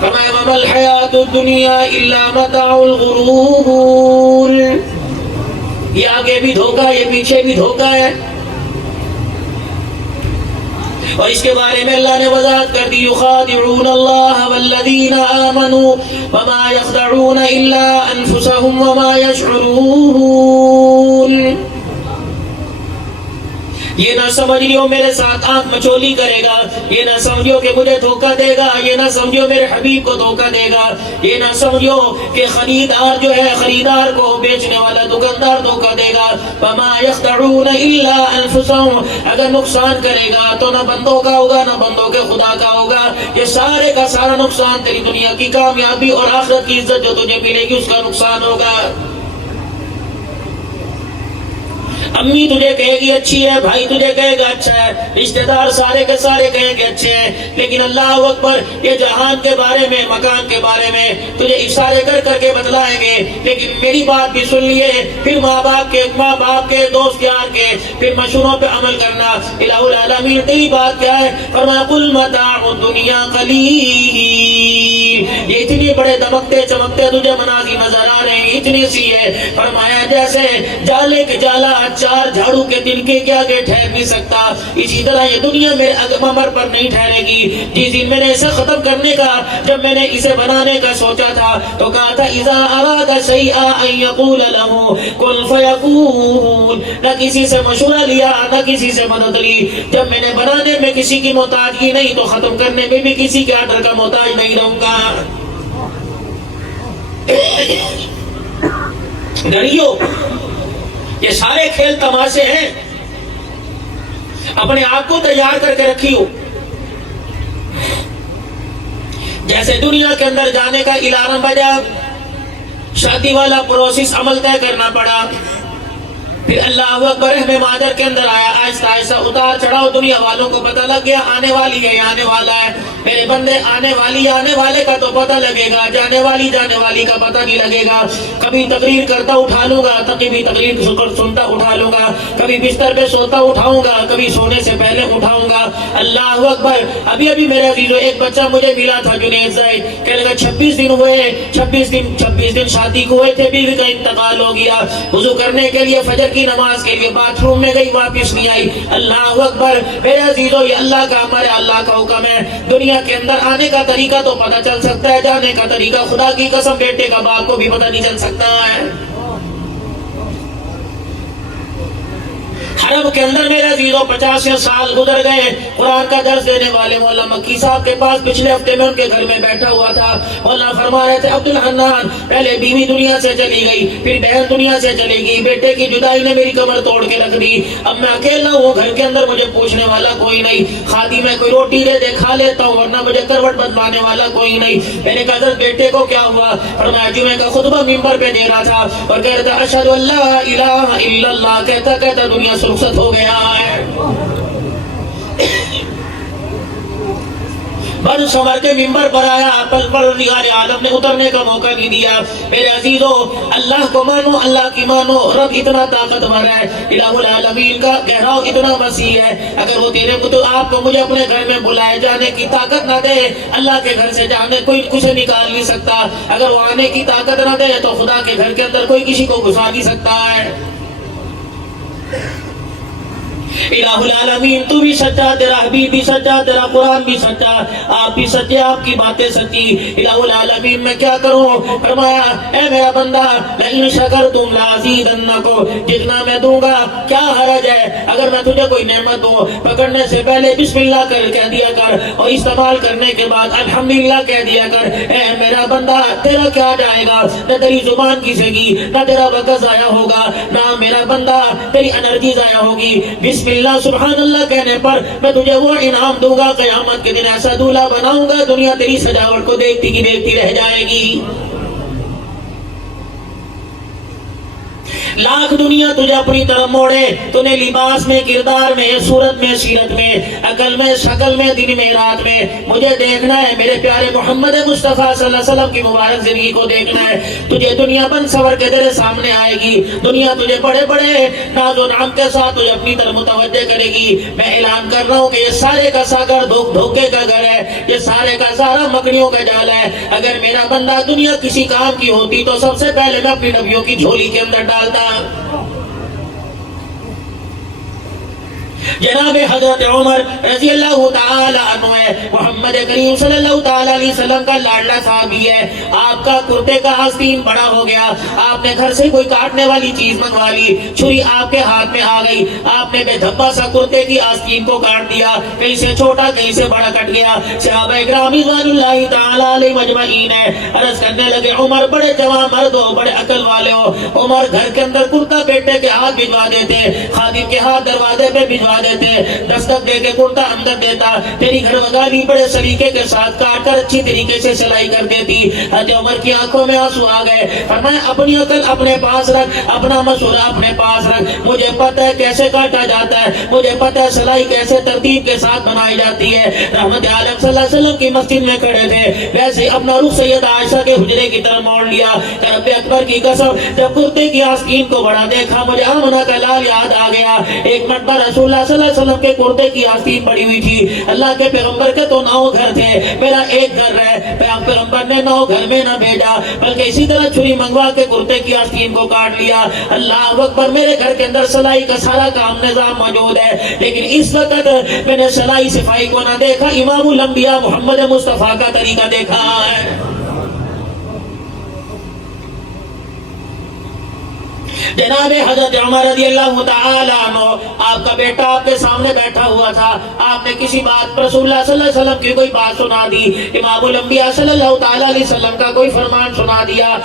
فرمایا وما الحیات الدنیا الا متاع الغرور، یہ آگے بھی دھوکہ، یہ پیچھے بھی دھوکہ ہے. اور اس کے بارے میں اللہ نے وضاحت کر دی یخادعون اللہ والذین آمنوا وما یخدعون الا انفسهم وما یشعرون. یہ نہ سمجھیو میرے ساتھ آنکھ مچولی کرے گا، یہ نہ سمجھو کہ مجھے دھوکہ دے گا، یہ نہ سمجھو میرے حبیب کو دھوکہ دے گا، یہ نہ سمجھو کہ خریدار جو ہے خریدار کو بیچنے والا دکاندار دھوکہ دے گا. وما یخدعون الا انفسهم، اگر نقصان کرے گا تو نہ بندوں کا ہوگا نہ بندوں کے خدا کا ہوگا. یہ سارے کا سارا نقصان تیری دنیا کی کامیابی اور آخرت کی عزت جو تجھے ملے گی اس کا نقصان ہوگا. امی تجھے کہے گی اچھی ہے، بھائی تجھے کہے گا اچھا ہے، رشتہ دار سارے کے سارے کہیں گے اچھے ہیں، لیکن اللہ اکبر یہ جہان کے بارے میں، مکان کے بارے میں تجھے اشارے کر کر کے بتلائیں گے. لیکن میری بات بھی سن لیے، پھر ماں باپ کے دوست یار کے پھر مشوروں پہ عمل کرنا. الہ العالمین تیری بات کیا ہے؟ فرمایا قل متاع الدنیا قلیل، یہ اتنی بڑے دمکتے چمکتے تجھے مناظر نظر آ رہے ہیں، اتنی سی ہے. فرمایا جیسے جالے کے جالا چار جھاڑو کے دن کے آگے ٹھہر نہیں سکتا، اسی طرح یہ دنیا میرے عمر پر نہیں ٹھہرے گی. جس دن میں نے اسے ختم کرنے کا، جب میں نے اسے بنانے کا سوچا تھا تو کہا تھا اذا اراد شیئا ان یقول له کن فیکون. نہ کسی سے مشورہ لیا نہ کسی سے مدد لی. جب میں نے بنانے میں کسی کی محتاجگی نہیں تو ختم کرنے میں بھی کسی کے آرڈر کا محتاج نہیں رہوں گا. ڈریو، یہ سارے کھیل تماشے ہیں، اپنے آپ کو تیار کر کے رکھیو. جیسے دنیا کے اندر جانے کا الارم بجا، شادی والا پروسیس عمل طے کرنا پڑا، پھر اللہ اکبر رحم مادر کے اندر آیا، آہستہ آہستہ اتار چڑھاؤ دنیا والوں کو پتہ لگ گیا آنے والی ہے، آنے والا ہے. میرے بندے آنے والی آنے والے کا تو پتہ لگے گا، جانے والی کا پتہ نہیں لگے گا. کبھی تقریر کرتا اٹھا لوں گا، کبھی تقریر سنتا اٹھا لوں گا، کبھی بستر پہ سوتا اٹھاؤں گا، کبھی سونے سے پہلے اٹھاؤں گا. اللہ اکبر. ابھی میرے عزیزو ایک بچہ مجھے ملا تھا جنید زاہد، کہنے لگا 26 دن ہوئے، 26 دن شادی کو ہوئے تھے، بیوی کا انتقال ہو گیا. وضو کرنے کے لیے فجر کی نماز کے لیے باتھ روم میں گئی، واپس نہیں آئی. اللہ اکبر. میرے عزیزو یہ اللہ کا، ہمارے اللہ کا حکم ہے. دنیا کے اندر آنے کا طریقہ تو پتہ چل سکتا ہے، جانے کا طریقہ خدا کی قسم بیٹے کا باپ کو بھی پتہ نہیں چل سکتا ہے. حرم کے اندر میرے عزیزو 50 سال گزر گئے. قرآن کا درس دینے والے مولانا مکی صاحب کے پاس پچھلے ہفتے میں ان کے گھر میں بیٹھا ہوا تھا. مولانا فرما رہے تھے عبدالحنان، پہلے بیوی دنیا سے چلی گئی، پھر بہن دنیا سے چلی گئی، بیٹے کی جدائی نے میری کمر توڑ کے رکھ دی. اب میں اکیلا ہوں، گھر کے اندر مجھے پوچھنے والا کوئی نہیں. خادی میں کوئی روٹی دے دے کھا لیتا ہوں، ورنہ مجھے کروٹ بدلوانے والا کوئی نہیں. میں نے کہا حضرت بیٹے کو کیا ہوا؟ فرمایا جمعے کا خطبہ ممبر پہ دے رہا تھا اور کہہ رہا تھا اشہد ان لا الہ الا اللہ، کہتا کہتا دنیا سے رخصت ہو گیا ہے. بر سمر کے ممبر پر آیا، پروردگار عالم نے اترنے کا موقع نہیں دیا. میرے عزیزو اللہ کو مانو، اللہ کی مانو. رب اتنا طاقتور ہے، الہ العالمین کا گہراؤ اتنا وسیع ہے. اگر وہ تیرے کو تو آپ کو مجھے اپنے گھر میں بلائے جانے کی طاقت نہ دے، اللہ کے گھر سے جانے کوئی کچھ نکال نہیں سکتا. اگر وہ آنے کی طاقت نہ دے تو خدا کے گھر کے اندر کوئی کسی کو گھسا نہیں سکتا ہے. الہ العالمین تو بھی سچا، تیرا حبیب بھی سچا، تیرا قرآن بھی سچا، آپ بھی سچے، آپ کی باتیں سچی. الہ العالمین میں کیا کروں؟ فرمایا اے میرا بندہ لئن شکرتم لازیدنکم، جتنا میں دوں گا کیا حرج ہے. اگر میں تجھے کوئی نعمت دوں، پکڑنے سے پہلے بسم اللہ کہہ دیا کر اور استعمال کرنے کے بعد الحمدللہ کہہ دیا کر. اے میرا بندہ تیرا کیا جائے گا؟ نہ تیری زبان کسے گی، نہ تیرا وقت ضائع ہوگا، نہ میرا بندہ تیری انرجی ضائع ہوگی. بسم اللہ سبحان اللہ کہنے پر میں تجھے وہ انعام دوں گا، قیامت کے دن ایسا دولہا بناؤں گا دنیا تیری سجاوٹ کو دیکھتی کی دیکھتی رہ جائے گی. لاکھ دنیا تجھے اپنی طرف موڑے، تُنے لباس میں، کردار میں، صورت میں، سیرت میں، عقل میں، شکل میں، دن میں، رات میں مجھے دیکھنا ہے، میرے پیارے محمد مصطفیٰ صلی اللہ علیہ وسلم کی مبارک زندگی کو دیکھنا ہے۔ تجھے دنیا بن سور کے تیرے سامنے آئے گی، دنیا تجھے بڑے بڑے ناز و نام کے ساتھ تجھے اپنی طرف متوجہ کرے گی۔ میں اعلان کر رہا ہوں کہ یہ سارے کا ساگر دھوکے کا گھر ہے، یہ سارے کا سارا مکڑیوں کا جال ہے۔ اگر میرا بندہ دنیا کسی کام کی ہوتی تو سب سے پہلے میں اپنی نبیوں کی جھولی کے اندر ڈالتا۔ جناب حضرت عمر رضی اللہ تعالی عنہ ہے، محمد کریم صلی اللہ تعالی علیہ وسلم کا لاڈلا صحابی ہے۔ آپ کا کرتے کا آستین بڑا ہو گیا، آپ نے گھر سے کوئی کاٹنے والی چیز منگوا لی، چھری آپ کے ہاتھ میں آ گئی، آپ نے بے دھبا سا کرتے کی آستین کو کاٹ دیا، کہیں سے چھوٹا کہیں سے بڑا کٹ گیا۔ صحابہ اکرام رضوان اللہ تعالی علیہ مجمعین ہے، عرض کرنے لگے عمر بڑے جوان مرد ہو، بڑے عقل والے ہو۔ عمر گھر کے اندر کرتا بیٹے کے ہاتھ بھجوا دیتے، خادم کے ہاتھ دروازے پہ بھجوا دیتے، دستک دے کے کرتا اندر دیتا، تیری گھر وگانی بڑے سلیقے کے ساتھ کاٹ کر اچھی طریقے سے سلائی کر دیتی۔ حضرت عمر کی آنکھوں میں آنسو آ گئے، فرمایا اپنی عقل اپنے پاس رکھ، اپنا مشورہ اپنے پاس رکھ، مجھے پتہ ہے کیسے کاٹا جاتا ہے، مجھے پتہ ہے سلائی کیسے ترتیب کے ساتھ بنائی جاتی ہے۔ رحمت عالم صلی اللہ علیہ وسلم کی مسجد میں کھڑے تھے، ویسے اپنا رخ سیدہ عائشہ کے حجرے کی طرف موڑ لیا کہ رب اکبر کی قسم جب کرتے کی آستین کو بڑا دیکھا مجھے آمنہ کا لال یاد آ گیا۔ ایک مرتبہ رسول اللہ صلی اللہ علیہ وسلم کے کرتے کی آستین پڑی ہوئی تھی، اللہ کے پیغمبر کے تو 9 گھر تھے، میرا ایک گھر ہے، پیغمبر نے 9 گھر میں نہ بھیجا بلکہ اسی طرح چھری منگوا کے کرتے کی آستین کو کاٹ لیا۔ اللہ اکبر، میرے گھر کے اندر سلائی کا سارا کام نظام موجود ہے، لیکن اس وقت میں نے سلائی صفائی کو نہ دیکھا، امام الانبیاء محمد مصطفیٰ کا طریقہ دیکھا ہے۔ جناب حضرت عمر رضی اللہ تعالی عنہ، آپ کا بیٹا آپ کے سامنے بیٹھا ہوا تھا، آپ نے کسی بات رسول اللہ صلی اللہ علیہ وسلم کی کوئی بات سنا دی، امام الانبیاء صلی اللہ تعالی علیہ وسلم کا کوئی فرمان سنا دیا،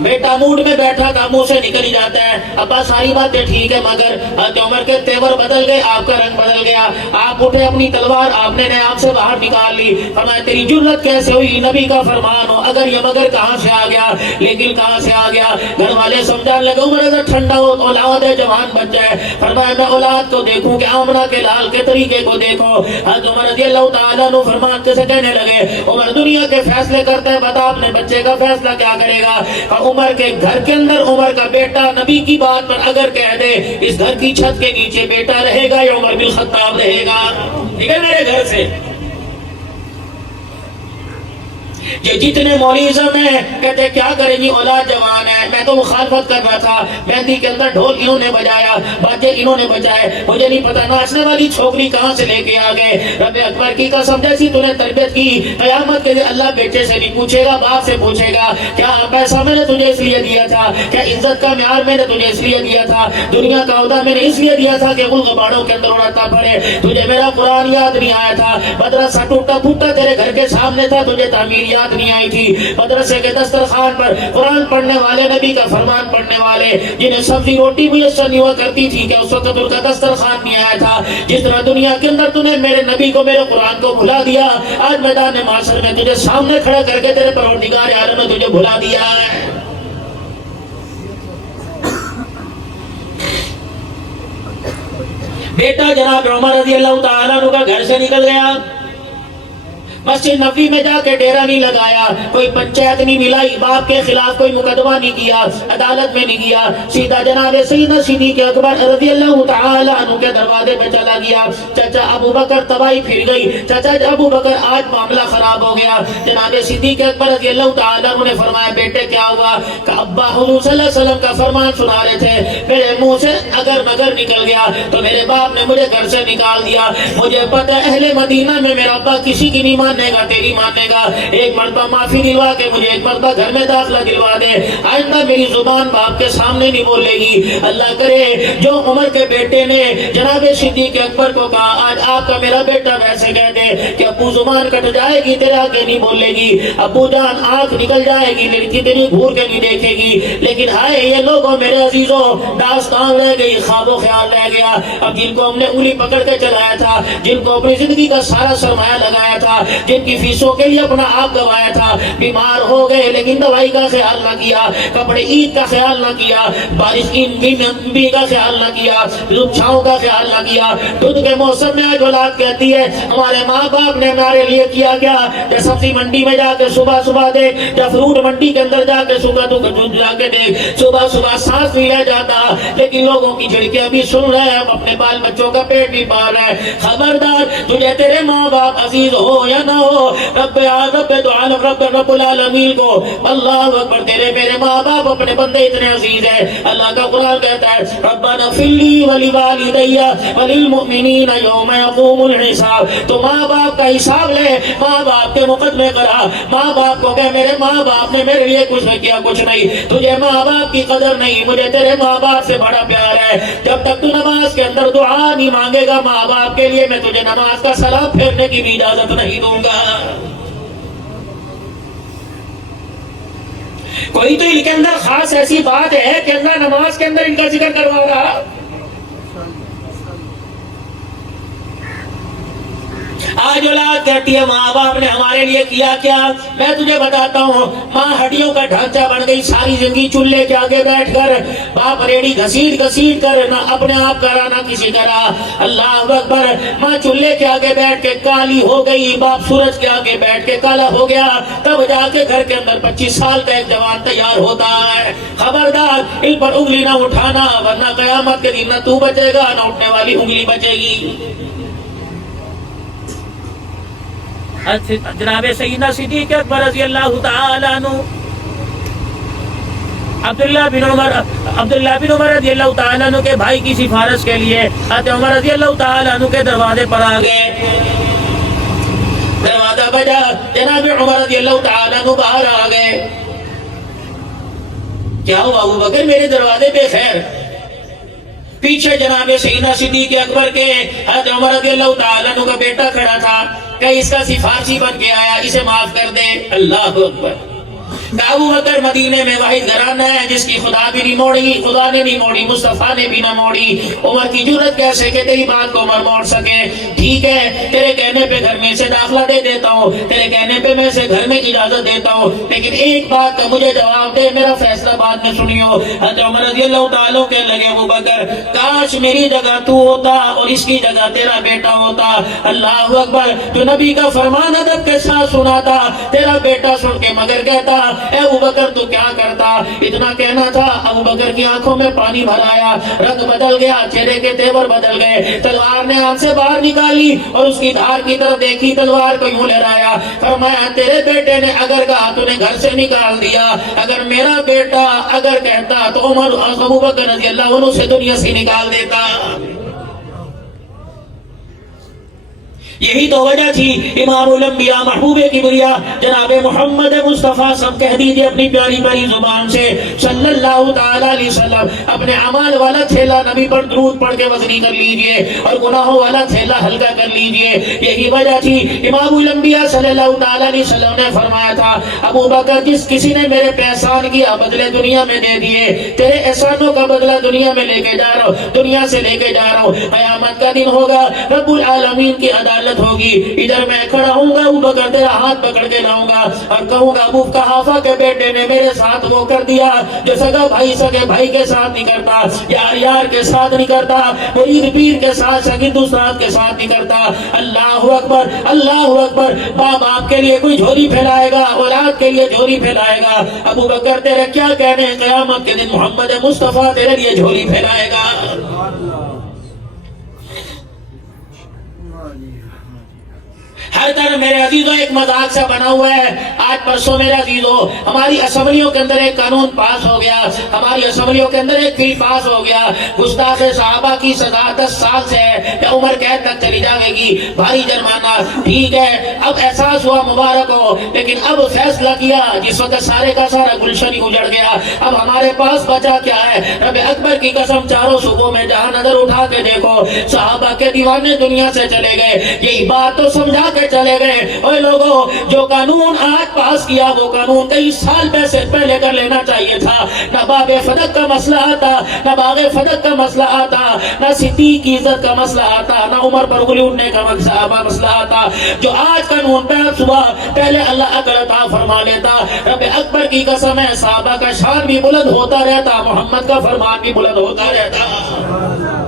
بیٹا موڈ میں بیٹھا تھا، منہ سے نکل ہی جاتا ہے ابا ساری باتیں ٹھیک ہے مگر حضرت عمر کے تیور بدل گئے، آپ کا رنگ بدل گیا، آپ اٹھے، اپنی تلوار آپ نے نیام سے باہر نکال لی، فرمایا تیری جرت کیسے ہوئی، نبی کا فرمان ہو، اگر یہ مگر کہاں سے آ گیا، لیکن کہاں سے آ گیا۔ گھر والے سمجھانے لگے عمر اگر ٹھنڈا ہو تو اولاد ہے جوان بچہ ہے، فرمایا میں اولاد کو دیکھوں کہ آمنہ کے لال کے طریقے کو دیکھو۔ حضرت عمر رضی اللہ تعالیٰ عنہ فرمان کیسے کہنے لگے عمر دنیا کے فیصلے کرتے ہیں، بتا اپنے بچے کا فیصلہ کیا کرے گا۔ عمر کے گھر کے اندر عمر کا بیٹا نبی کی بات پر اگر کہہ دے اس گھر کی چھت کے نیچے بیٹا رہے گا یا عمر بن خطاب رہے گا، نکل میرے گھر سے۔ یہ جتنے مولویزم ہیں کہتے کیا کریں گی، اولاد جوان ہے، میں تو مخالفت کر رہا تھا، مہندی کے اندر ڈھول انہوں نے بجایا، باجے انہوں نے بجائے، مجھے نہیں پتا ناچنے والی چھوکری کہاں سے لے کے آ گئے۔ رب اکبر کی قسم جیسی تو نے تربیت کی، قیامت کے دن اللہ بیٹے سے نہیں پوچھے گا، باپ سے پوچھے گا کیا پیسہ میں نے تجھے اس لیے دیا تھا، کیا عزت کا معیار میں نے تجھے اس لیے دیا تھا، دنیا کا عہدہ میں نے اس لیے دیا تھا کہ غل غباروں کے اندر اڑاتا پھرے، تجھے میرا قرآن یاد نہیں آیا تھا، مدرسہ ٹوٹا پھوٹا تیرے گھر کے سامنے تھا، تجھے تعمیر یاد نہیں آئی تھی، مدرسے کے دسترخوان پر قرآن پڑھنے والے، نبی کا فرمان پڑھنے والے جنہیں سبزی روٹی میسر نہیں ہوا کرتی تھی کہ اس وقت ان کا دسترخوان نہیں آیا تھا، جس طرح دنیا کے اندر تو نے میرے نبی کو، میرے قرآن کو بھلا دیا، آج میدان معاشر میں تجھے سامنے کھڑا کر کے تیرے پروردگار عالم نے تجھے بھلا دیا ہے۔ بیٹا جناب عمر رضی اللہ تعالیٰ عنہ کا گھر سے نکل گیا، مسجد نبوی میں جا کے ڈیرا نہیں لگایا، کوئی پنچایت نہیں ملائی، باپ کے خلاف کوئی مقدمہ نہیں کیا، عدالت میں نہیں گیا، سیدھا جناب سیدنا صدیق اکبر رضی اللہ تعالی عنہ کے دروازے پہ چلا گیا۔ چچا ابو بکر تباہی پھر گئی، چچا ابو بکر آج معاملہ خراب ہو گیا۔ جناب صدیق اکبر رضی اللہ تعالی عنہ نے فرمایا بیٹے کیا ہوا، کہ ابا حضور صلی اللہ علیہ وسلم کا فرمان سنا رہے تھے، میرے منہ سے اگر مگر نکل گیا تو میرے باپ نے مجھے گھر سے نکال دیا، مجھے پتہ ہے اہل مدینہ میں میرا ابا کسی کی نہیں ماننے گا، تیری ماننے گا، ایک مرتبہ معافی دلوا کے مجھے ایک مرتبہ گھر میں داخلہ دلوا دے، آئندہ میری زبان باپ کے سامنے نہیں بولے گی۔ اللہ کرے جو عمر کے بیٹے نے جناب صدیق اکبر کو کہا آج آپ کا میرا بیٹا ویسے کہہ دے کہ ابو زبان کٹ جائے گی تیرے آگے نہیں بولے گی، ابو جان آنکھ نکل جائے گی میری تیری گھور کے نہیں دیکھے گی، لیکن ہائے یہ لوگوں میرے عزیزوں داستان رہ گئی، خواب و خیال رہ گیا۔ اب جن کو ہم نے انگلی پکڑ کے چلایا تھا، جن کو اپنی زندگی کا سارا سرمایہ لگایا تھا، جن کی فیسوں کے لیے اپنا آپ گوایا تھا، بیمار ہو گئے لیکن دوائی کا خیال نہ کیا، کپڑے عید کا خیال نہ کیا، بارش بھی کا خیال نہ کیا، چھاؤں کا خیال نہ کیا۔ دودھ کے موسم میں آج اولاد کہتی ہے ہمارے ماں باپ نے ہمارے لیے کیا کیا؟ یا سبزی منڈی میں جا کے صبح صبح دیکھ، یا فروٹ منڈی کے اندر جا کے صبح جا کے دیکھ، صبح صبح سانس نہیں لے جاتا، لیکن لوگوں کی جھڑکیاں بھی سن رہے ہیں، ہم اپنے بال بچوں کا پیٹ بھی پال رہے ہیں۔ خبردار، تجھے تیرے ماں باپ عزیز ہو یا نہ ہو، رب تو عالم رب العالمین کو اللہ اکبر، تیرے میرے ماں باپ اپنے بندے اتنے عزیز ہیں۔ اللہ کا قرآن کہتا ہے ربنا اغفر لی ولوالدی وللمؤمنین یوم یقوم الحساب۔ تو ماں باپ کا حساب لے، ماں باپ کے مقدمے کرا، ماں باپ کو کہ میرے ماں باپ نے میرے لیے کچھ نہیں کیا، کچھ نہیں، تجھے ماں باپ کی قدر نہیں، مجھے تیرے ماں باپ سے بڑا پیار ہے۔ جب تک تو نماز کے اندر دعا نہیں مانگے گا ماں باپ کے لیے، میں تجھے نماز کا سلام پھیرنے کی بھی اجازت نہیں دوں گا۔ کوئی تو ان کے اندر خاص ایسی بات ہے کہ اللہ نماز کے اندر ان کا ذکر کروا رہا۔ آج اولاد کہتی ہے ماں باپ نے ہمارے لیے کیا کیا؟ میں تجھے بتاتا ہوں، ماں ہڈیوں کا ڈھانچہ بن گئی، ساری زندگی چولہے کے آگے بیٹھ کر، باپ ریڑھی گھسیٹ گھسیٹ کر، نہ اپنے آپ کرا نہ کسی کرا۔ اللہ اکبر، ماں چولہے کے آگے بیٹھ کے کالی ہو گئی، باپ سورج کے آگے بیٹھ کے کالا ہو گیا، تب جا کے گھر کے اندر 25 سال کا ایک جوان تیار ہوتا ہے۔ خبردار، ان پر انگلی نہ اٹھانا، ورنہ قیامت کے دن نہ تو بچے گا نہ اٹھنے والی انگلی بچے گی۔ جناب سیدنا صدیق اکبر رضی اللہ تعالیٰ عنہ عبداللہ بن عمر رضی اللہ تعالیٰ عنہ کے بھائی کی سفارش کے لیے حضرت عمر رضی اللہ تعالیٰ عنہ کے دروازے پر آ گئے۔ دروازہ بجا، جناب عمر رضی اللہ تعالیٰ عنہ باہر آ گئے۔ کیا ہوا ابو بکر، میرے دروازے پہ خیر؟ پیچھے جناب سیدنا صدیق اکبر کے حضرت عمر رضی اللہ تعالیٰ عنہ کا بیٹا کھڑا تھا کہ اس کا سفارشی بن کے آیا، اسے معاف کر دے۔ اللہ اکبر، ابو بکر مدینے میں واحد گھرانہ ہے جس کی خدا بھی نہیں موڑی، خدا نے نہیں موڑی، مصطفیٰ نے بھی نہ موڑی۔ عمر کی جرت کیسے کہ تیری بات کو عمر موڑ سکے؟ ٹھیک ہے، تیرے کہنے پہ گھر میں سے داخلہ دے دیتا ہوں، تیرے کہنے پہ میں سے گھر میں اجازت دیتا ہوں، لیکن ایک بات کا مجھے جواب دے، میرا فیصلہ بعد میں سنیو۔ حضرت عمر رضی اللہ تعالیٰ کہنے لگے ابو بکر، کاش میری جگہ تو ہوتا اور اس کی جگہ تیرا بیٹا ہوتا۔ اللہ اکبر، تو نبی کا فرمان ادب کے ساتھ سناتا، تیرا بیٹا سن کے مگر کہتا اے ابو بکر تو کیا کرتا؟ اتنا کہنا تھا، ابو بکر کی آنکھوں میں پانی بھر آیا، رنگ بدل گیا، چہرے کے تیور بدل گئے، تلوار نے آنکھ سے باہر نکالی اور اس کی دھار کی طرف دیکھی، تلوار کو یوں لہرایا، فرمایا تیرے بیٹے نے اگر کہا تو نے گھر سے نکال دیا، اگر میرا بیٹا اگر کہتا تو عمر ابو بکر رضی اللہ عنہ سے دنیا سے نکال دیتا۔ یہی تو وجہ تھی امام الانبیاء محبوب کبریا جناب محمد مصطفیٰ، سب کہہ دیجئے اپنی پیاری پیاری زبان سے صلی اللہ تعالیٰ علیہ وسلم، اپنے اعمال والا تھیلا نبی پر درود پڑھ کے وزنی کر لیجئے اور گناہوں والا تھیلا ہلکا کر لیجئے۔ یہی وجہ تھی امام الانبیاء صلی اللہ تعالیٰ علیہ وسلم نے فرمایا تھا ابو بکر، جس کسی نے میرے پہ احسان کیا بدلے دنیا میں دے دیے، تیرے احسانوں کا بدلہ دنیا میں لے کے جا رہا ہوں، دنیا سے لے کے جا رہا ہوں۔ قیامت کا دن ہوگا، رب العالمین کی عدالت ہوگی، ادھر میں کھڑا ہوں گا، ابو بکر تیرا ہاتھ پکڑ کے لاؤں گا اور کہوں گا ابو قحافہ کے بیٹے نے میرے ساتھ وہ کر دیا جو سگا بھائی سگے بھائی کے ساتھ نہیں کرتا، یار یار کے ساتھ نہیں کرتا، مرید پیر کے ساتھ، شاگرد استاد کے ساتھ نہیں کرتا۔ اللہ اکبر، اللہ اکبر۔ باپ باپ کے لیے کوئی جھولی پھیلائے گا، اولاد کے لیے جھولی پھیلائے گا، ابو بکر تیرے کیا کہنے، قیامت کے دن محمد مصطفیٰ تیرے لیے جھولی پھیلائے گا۔ ہر طرح میرے عزیزوں ایک مذاق سا بنا ہوا ہے۔ آج پرسوں میرے عزیزوں ہماری اسمبلیوں کے اندر ایک قانون پاس ہو گیا، ہماری اسمبلیوں کے اندر ایک بل پاس ہو گیا، گستاخ صحابہ کی سزا 10 سال سے ہے یا عمر قید تک چلی جائے گی، بھاری جرمانہ۔ ٹھیک ہے، اب احساس ہوا مبارک ہو، لیکن اب فیصلہ کیا جس وقت سارے کا سارا گلشن ہی اجڑ گیا، اب ہمارے پاس بچا کیا ہے؟ رب اکبر کی قسم، چاروں صوبوں میں جہاں نظر اٹھا کے دیکھو صحابہ کے دیوانے دنیا سے چلے گئے۔ یہی بات تو سمجھا کے کے چلے گئے. اوے لوگوں، جو قانون آج پاس کیا وہ قانون کئی سال پہلے کر لینا چاہیے تھا. نہ باب فدق کا مسئلہ آتا، نہ باغ فدق کا مسئلہ آتا، نہ صدیق کی عزت کا مسئلہ آتا، نہ عمر پر انگلی اٹھنے کا مسئلہ آتا. جو آج قانون پاس ہوا پہلے اللہ عقل عطا فرما لیتا. رب اکبر کی قسم ہے، صحابہ کا شان بھی بلند ہوتا رہتا، محمد کا فرمان بھی بلند ہوتا رہتا.